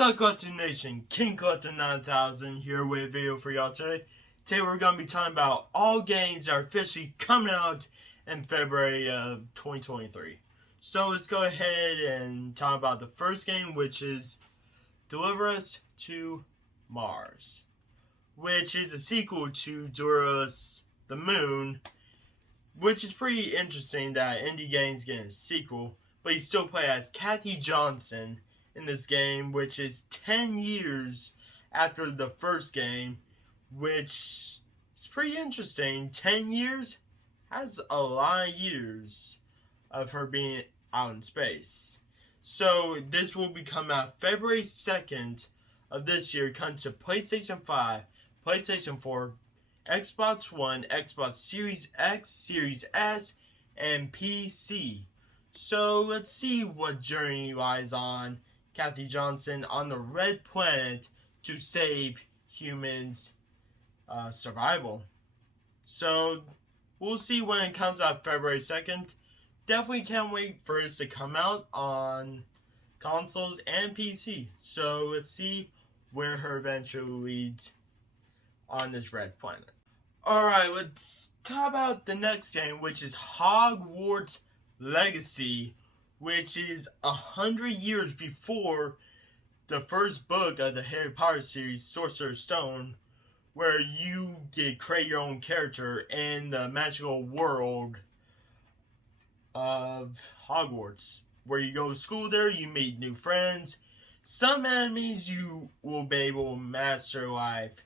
What's up, Collector Nation? King Collector 9000 here with a video for y'all today. Today we're going to be talking about all games that are officially coming out in February of 2023. So let's go ahead and talk about the first game, which is Deliver Us to Mars, which is a sequel to Deliver Us the Moon, which is pretty interesting that indie game's getting a sequel, but you still play as Kathy Johnson in this game, which is 10 years after the first game, which is pretty interesting. 10 years has a lot of years of her being out in space. So this will be coming out February 2nd of this year. It comes to PlayStation 5, PlayStation 4, Xbox One, Xbox Series X, Series S, and PC. So let's see what journey lies on Kathy Johnson on the Red Planet to save humans' survival. So we'll see when it comes out February 2nd. Definitely can't wait for this to come out on consoles and PC. So let's see where her adventure leads on this Red Planet. Alright, let's talk about the next game, which is Hogwarts Legacy, which is 100 years before the first book of the Harry Potter series, Sorcerer's Stone, where you get create your own character in the magical world of Hogwarts, where you go to school there, you meet new friends. Some enemies you will be able to master, like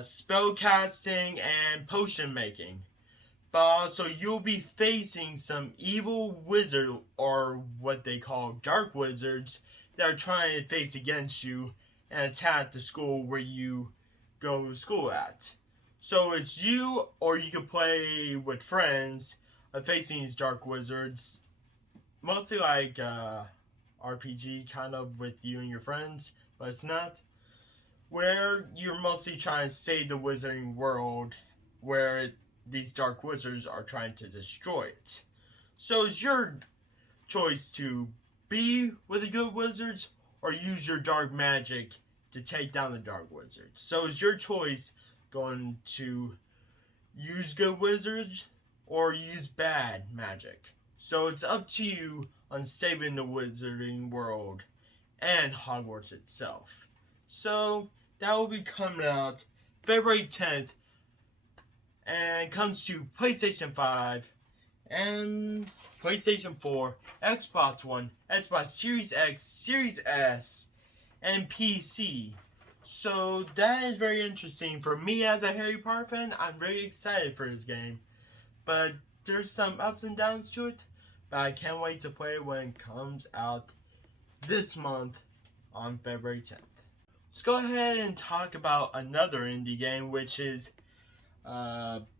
spell casting and potion making. But also you'll be facing some evil wizard, or what they call dark wizards, that are trying to face against you and attack the school where you go to school at. So it's you, or you can play with friends facing these dark wizards. Mostly like RPG kind of with you and your friends, but it's not. Where you're mostly trying to save the wizarding world, where these dark wizards are trying to destroy it. So it's your choice to be with the good wizards or use your dark magic to take down the dark wizards. So it's your choice going to use good wizards or use bad magic. So it's up to you on saving the wizarding world and Hogwarts itself. So that will be coming out February 10th. And comes to PlayStation 5 and PlayStation 4, Xbox One, Xbox Series X, Series S, and PC. So that is very interesting. For me as a Harry Potter fan, I'm very excited for this game. But there's some ups and downs to it. But I can't wait to play it when it comes out this month on February 10th. Let's go ahead and talk about another indie game, which is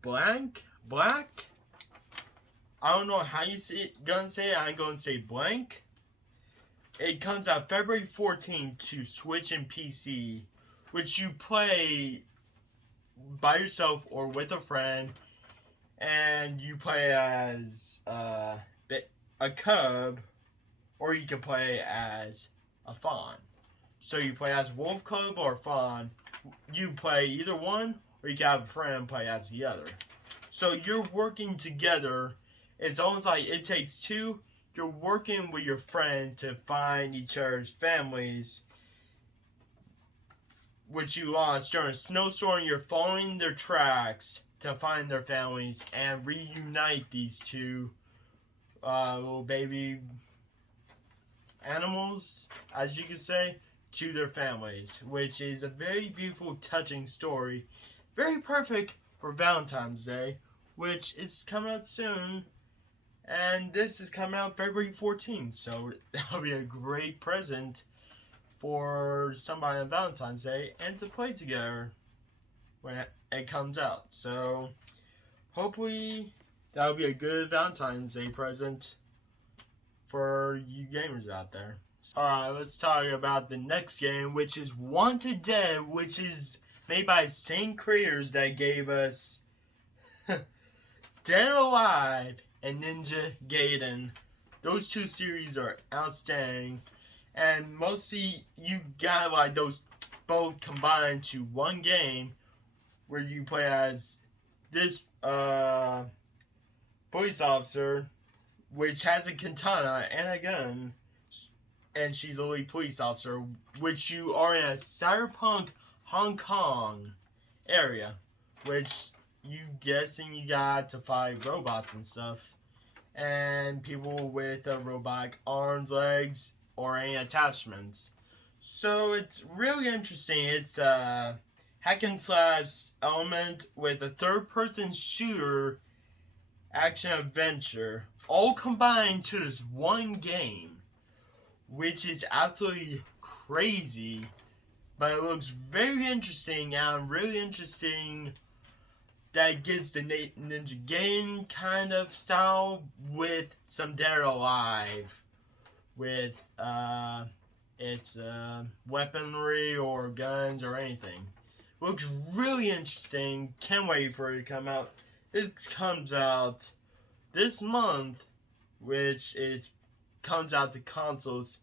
Black. I don't know how you gonna say it. I'm gonna say Blank. It comes out February 14th to Switch and PC, which you play by yourself or with a friend, and you play as a cub, or you can play as a fawn. So you play as wolf, cub, or fawn. You play either one, or you can have a friend play as the other. So you're working together. It's almost like it takes two. You're working with your friend to find each other's families, which you lost during a snowstorm. You're following their tracks to find their families and reunite these two little baby animals, as you could say, to their families, which is a very beautiful, touching story. Very perfect for Valentine's Day, which is coming out soon. And this is coming out February 14th. So that'll be a great present for somebody on Valentine's Day and to play together when it comes out. So hopefully that'll be a good Valentine's Day present for you gamers out there. Alright, let's talk about the next game, which is Wanted Dead, which is made by same creators that gave us Dead or Alive and Ninja Gaiden. Those two series are outstanding. and mostly you got like those both combined to one game where you play as this police officer, which has a katana and a gun, and she's a lead police officer, which you are in a cyberpunk Hong Kong area, which you guessing you got to fight robots and stuff, and people with robotic arms, legs, or any attachments. So it's really interesting. It's a hack and slash element with a third person shooter action adventure all combined to this one game, which is absolutely crazy, but it looks very interesting, and I'm really interesting that it gets the Ninja Gaiden kind of style with some Dead or Alive, with its weaponry or guns or anything. Looks really interesting. Can't wait for it to come out. It comes out this month, which it comes out to consoles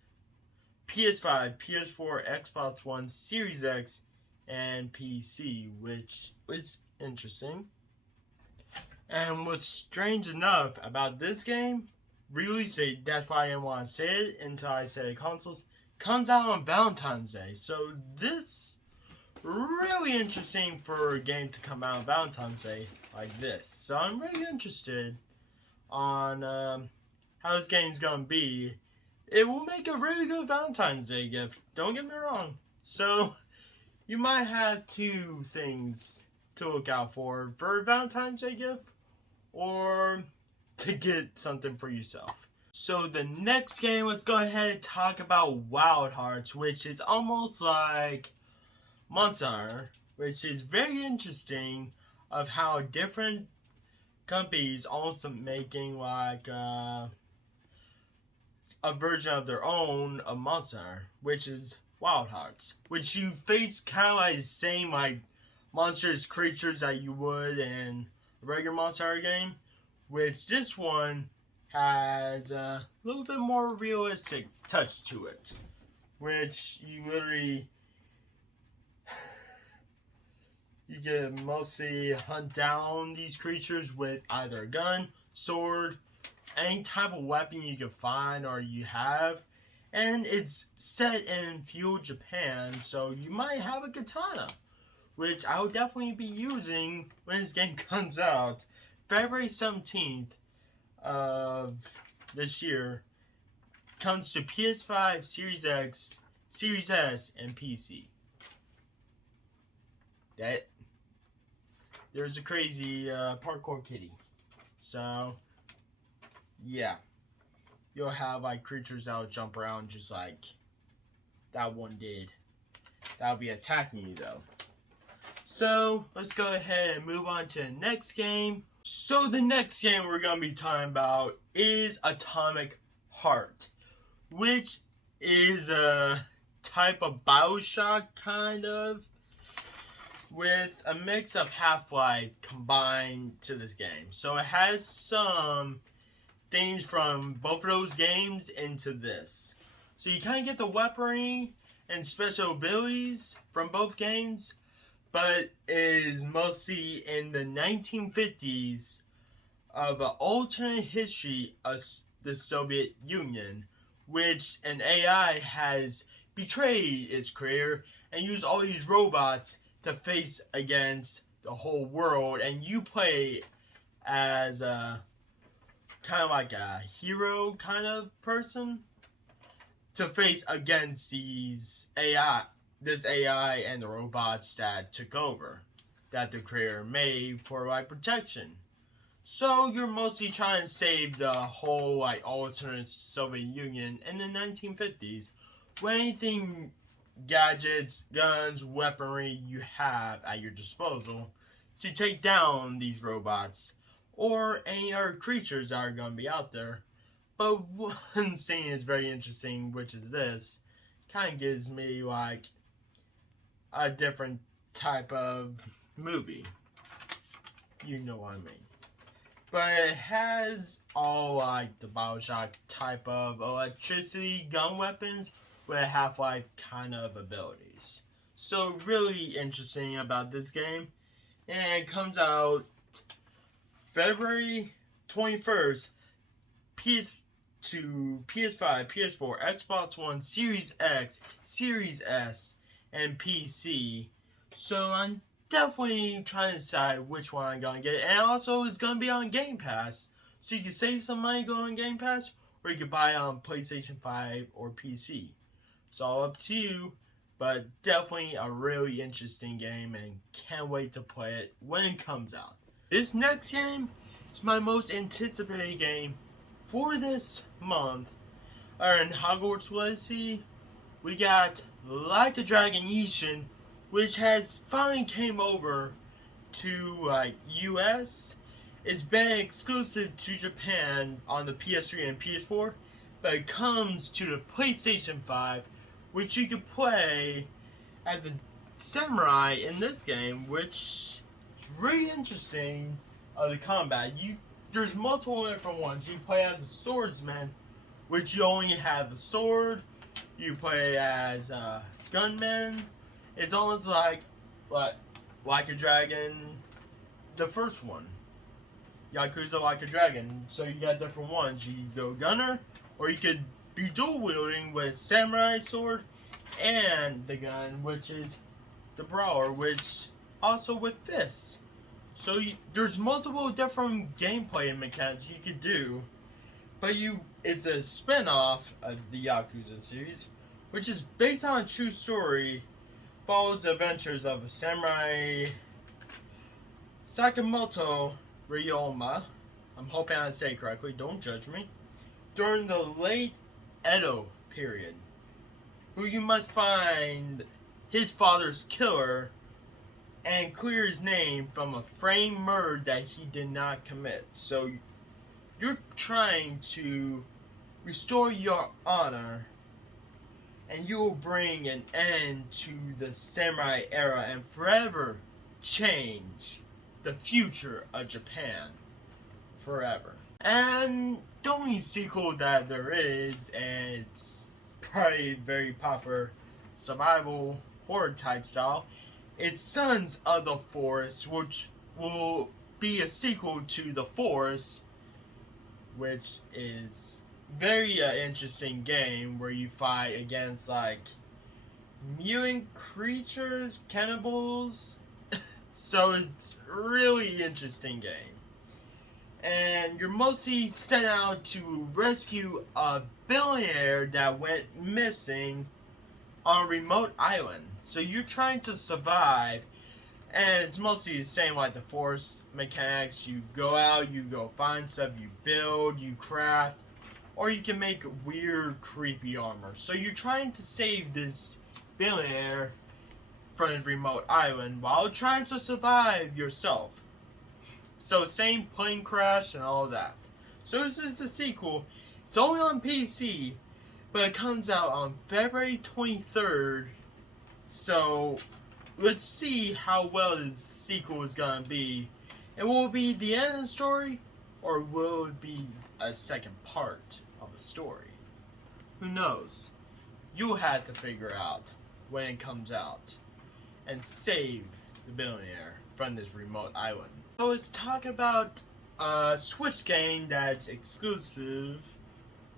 PS5, PS4, Xbox One, Series X, and PC, which is interesting. And what's strange enough about this game, release date, that's why I didn't want to say it until I said consoles, comes out on Valentine's Day. So this really interesting for a game to come out on Valentine's Day like this. So I'm really interested on how this game's gonna be. It will make a really good Valentine's Day gift, don't get me wrong. So you might have two things to look out for a Valentine's Day gift, or to get something for yourself. So the next game, let's go ahead and talk about Wild Hearts, which is almost like Monster Hunter, which is very interesting of how different companies also making like a version of their own of Monster Hunter, which is Wild Hearts, which you face kind of like the same like monstrous creatures that you would in a regular Monster Hunter game, which this one has a little bit more realistic touch to it, which you literally you can mostly hunt down these creatures with either a gun, sword, any type of weapon you can find or you have. And it's set in feudal Japan, so you might have a katana, which I will definitely be using when this game comes out. February 17th of this year comes to PS5, Series X, Series S, and PC. There's a crazy parkour kitty. So, yeah. You'll have like creatures that will jump around just like that one did. That'll be attacking you though. So, let's go ahead and move on to the next game. So, the next game we're going to be talking about is Atomic Heart, which is a type of Bioshock kind of, with a mix of Half-Life combined to this game. So it has some things from both of those games into this. So you kind of get the weaponry and special abilities from both games, but it is mostly in the 1950s of an alternate history of the Soviet Union, which an AI has betrayed its creator and used all these robots to face against the whole world, and you play as a kind of like a hero kind of person to face against this AI and the robots that took over, that the creator made for like protection. So you're mostly trying to save the whole like alternate Soviet Union in the 1950s with anything gadgets, guns, weaponry you have at your disposal to take down these robots or any other creatures that are going to be out there. But one thing is very interesting, which is this, kind of gives me like a different type of movie. You know what I mean. But it has all like the Bioshock type of electricity gun weapons, with Half-Life kind of abilities. So really interesting about this game. And it comes out February 21st, PS2, PS5, PS4, Xbox One, Series X, Series S, and PC. So I'm definitely trying to decide which one I'm gonna get. And also, it's gonna be on Game Pass, so you can save some money going on Game Pass, or you can buy it on PlayStation 5 or PC. It's all up to you, but definitely a really interesting game, and can't wait to play it when it comes out. This next game is my most anticipated game for this month. In Hogwarts Legacy, we got Like a Dragon Ishin, which has finally came over to US. It's been exclusive to Japan on the PS3 and PS4, but it comes to the PlayStation 5, which you can play as a samurai in this game, which is really interesting. The combat, there's multiple different ones. You play as a swordsman, which you only have a sword. You play as a gunman. It's almost like a Dragon, the first one, Yakuza Like a Dragon. So you got different ones. You go gunner, or you could be dual wielding with samurai sword and the gun, which is the brawler, which also with fists. So there's multiple different gameplay mechanics you could do, but it's a spin-off of the Yakuza series, which is based on a true story, follows the adventures of a samurai Sakamoto Ryoma. I'm hoping I say it correctly, don't judge me. During the late Edo period, who you must find his father's killer and clear his name from a framed murder that he did not commit. So you're trying to restore your honor, and you will bring an end to the samurai era and forever change the future of Japan forever. And the only sequel that there is, and it's probably very popular survival horror type style, it's Sons of the Forest, which will be a sequel to The Forest, which is very interesting game where you fight against mutant creatures, cannibals. So it's really interesting game. And you're mostly sent out to rescue a billionaire that went missing on a remote island. So you're trying to survive, and it's mostly the same like the Forest mechanics. You go out, you go find stuff, you build, you craft, or you can make weird, creepy armor. So you're trying to save this billionaire from his remote island while trying to survive yourself. So same plane crash and all that. So this is the sequel. It's only on PC, but it comes out on February 23rd. So let's see how well this sequel is gonna be. And will it be the end of the story, or will it be a second part of the story? Who knows? You'll have to figure out when it comes out and save the billionaire from this remote island. So let's talk about a Switch game that's exclusive.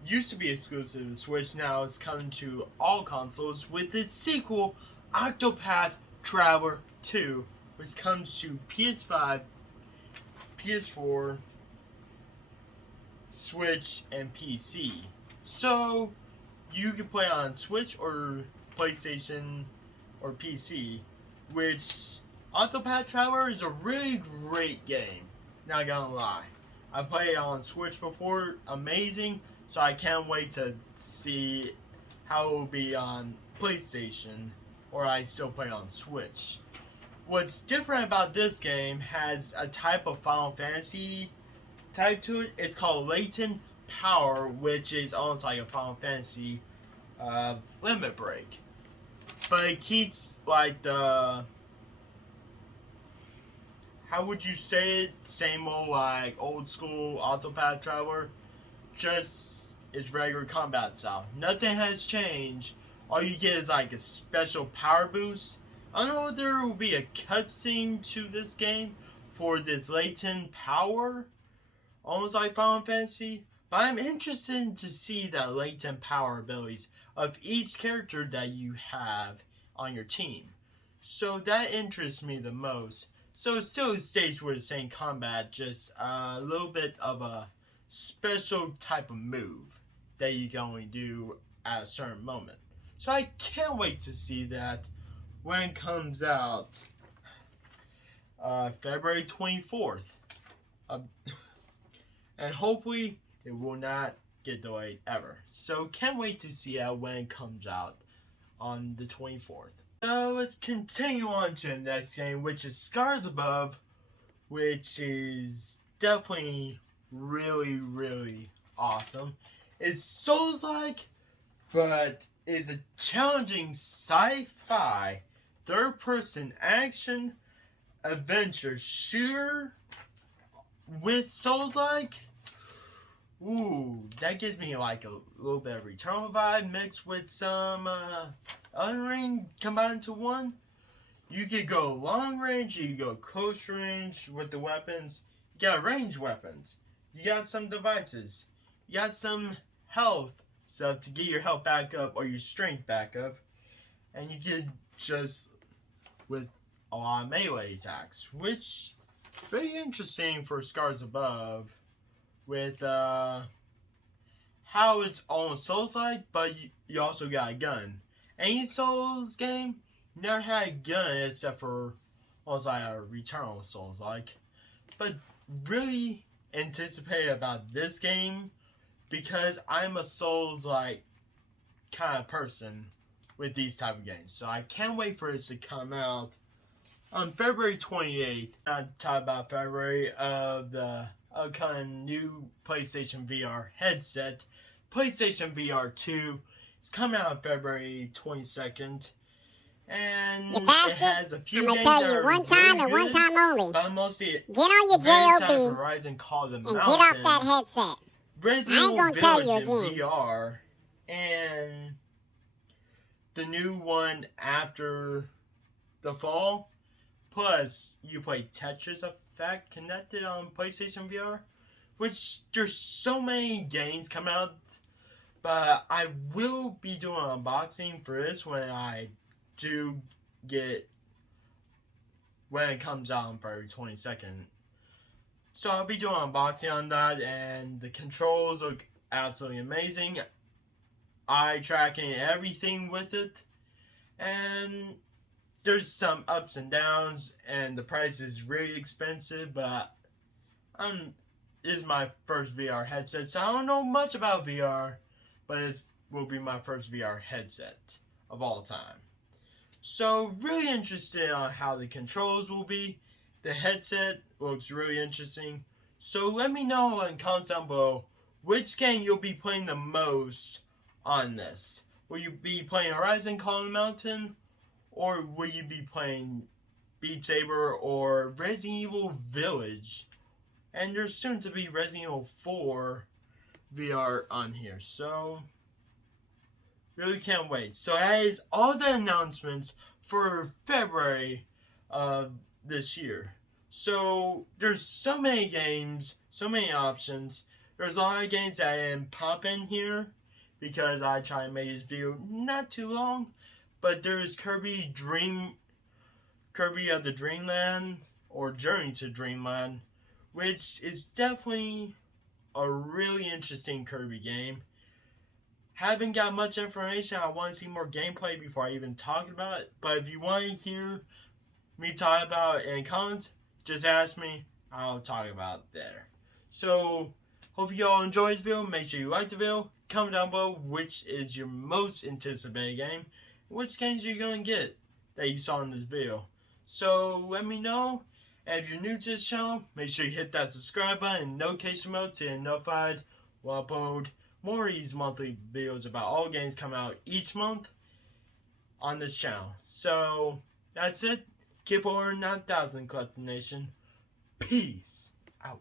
Used to be exclusive to Switch, now it's coming to all consoles with its sequel, Octopath Traveler 2, which comes to PS5, PS4, Switch, and PC. So you can play on Switch or PlayStation or PC, which Octopath Traveler is a really great game, not gonna lie. I played it on Switch before, amazing, so I can't wait to see how it will be on PlayStation, or I still play on Switch. What's different about this game has a type of Final Fantasy type to it. It's called Latent Power, which is almost like a Final Fantasy Limit Break. But it keeps like the, how would you say it? Same old like old school Octopath Traveler, just its regular combat style. Nothing has changed. all you get is like a special power boost. I don't know if there will be a cutscene to this game for this latent power, almost like Final Fantasy. But I'm interested to see the latent power abilities of each character that you have on your team. So that interests me the most. So it still stays with the same combat, just a little bit of a special type of move that you can only do at a certain moment. So I can't wait to see that when it comes out February 24th. And hopefully it will not get delayed ever. So can't wait to see it when it comes out on the 24th. So let's continue on to the next game, which is Scars Above, which is definitely really awesome. It's Souls-like, but is a challenging sci-fi third-person action adventure shooter with Souls-like. Ooh, that gives me like a little bit of Returnal vibe mixed with some Elden Ring combined into one. You could go long range, you could go close range with the weapons. You got range weapons. You got some devices. You got some health stuff to get your health back up or your strength back up. And you could just with a lot of melee attacks, which is very interesting for Scars Above. With how it's almost Souls-like, but you also got a gun. Any Souls game never had a gun except for almost like a Returnal Souls-like. But really anticipated about this game because I'm a Souls-like kind of person with these type of games. So I can't wait for it to come out on February 28th. I'm talking about February of the upcoming new PlayStation VR headset. PlayStation VR 2 is coming out on February 22nd. And it has a few games that are one time really and one good, time only. but mostly get on your JOB Horizon Call the and Mountain, get off that headset. Resident I ain't gonna Evil tell you Village in again. VR, and the new one after the fall. Plus, you play Tetris Effect connected on PlayStation VR, which there's so many games coming out, but I will be doing an unboxing for this when it comes out on February 22nd. So I'll be doing an unboxing on that, and the controls look absolutely amazing. Eye tracking, everything with it, and there's some ups and downs, and the price is really expensive, but this is my first VR headset, so I don't know much about VR, but it will be my first VR headset of all time. So really interested on how the controls will be. The headset looks really interesting. So let me know in the comments down below which game you'll be playing the most on this. Will you be playing Horizon Call the Mountain? Or will you be playing Beat Saber or Resident Evil Village? And there's soon to be Resident Evil 4 VR on here. So, really can't wait. So that is all the announcements for February of this year. So, there's so many games, so many options. There's a lot of games that I didn't pop in here because I try to make this video not too long. But there's Kirby of the Dreamland, or Journey to Dreamland, which is definitely a really interesting Kirby game. Haven't got much information. I want to see more gameplay before I even talk about it. But if you want to hear me talk about it in the comments, just ask me. I'll talk about it there. So, hope you all enjoyed the video. Make sure you like the video. Comment down below which is your most anticipated game. Which games are you going to get that you saw in this video. So let me know. And if you're new to this channel, make sure you hit that subscribe button and notification bell to get notified when I upload more of these monthly videos about all games coming out each month on this channel. So that's it. Keep on 9,000 Collective Nation. Peace out.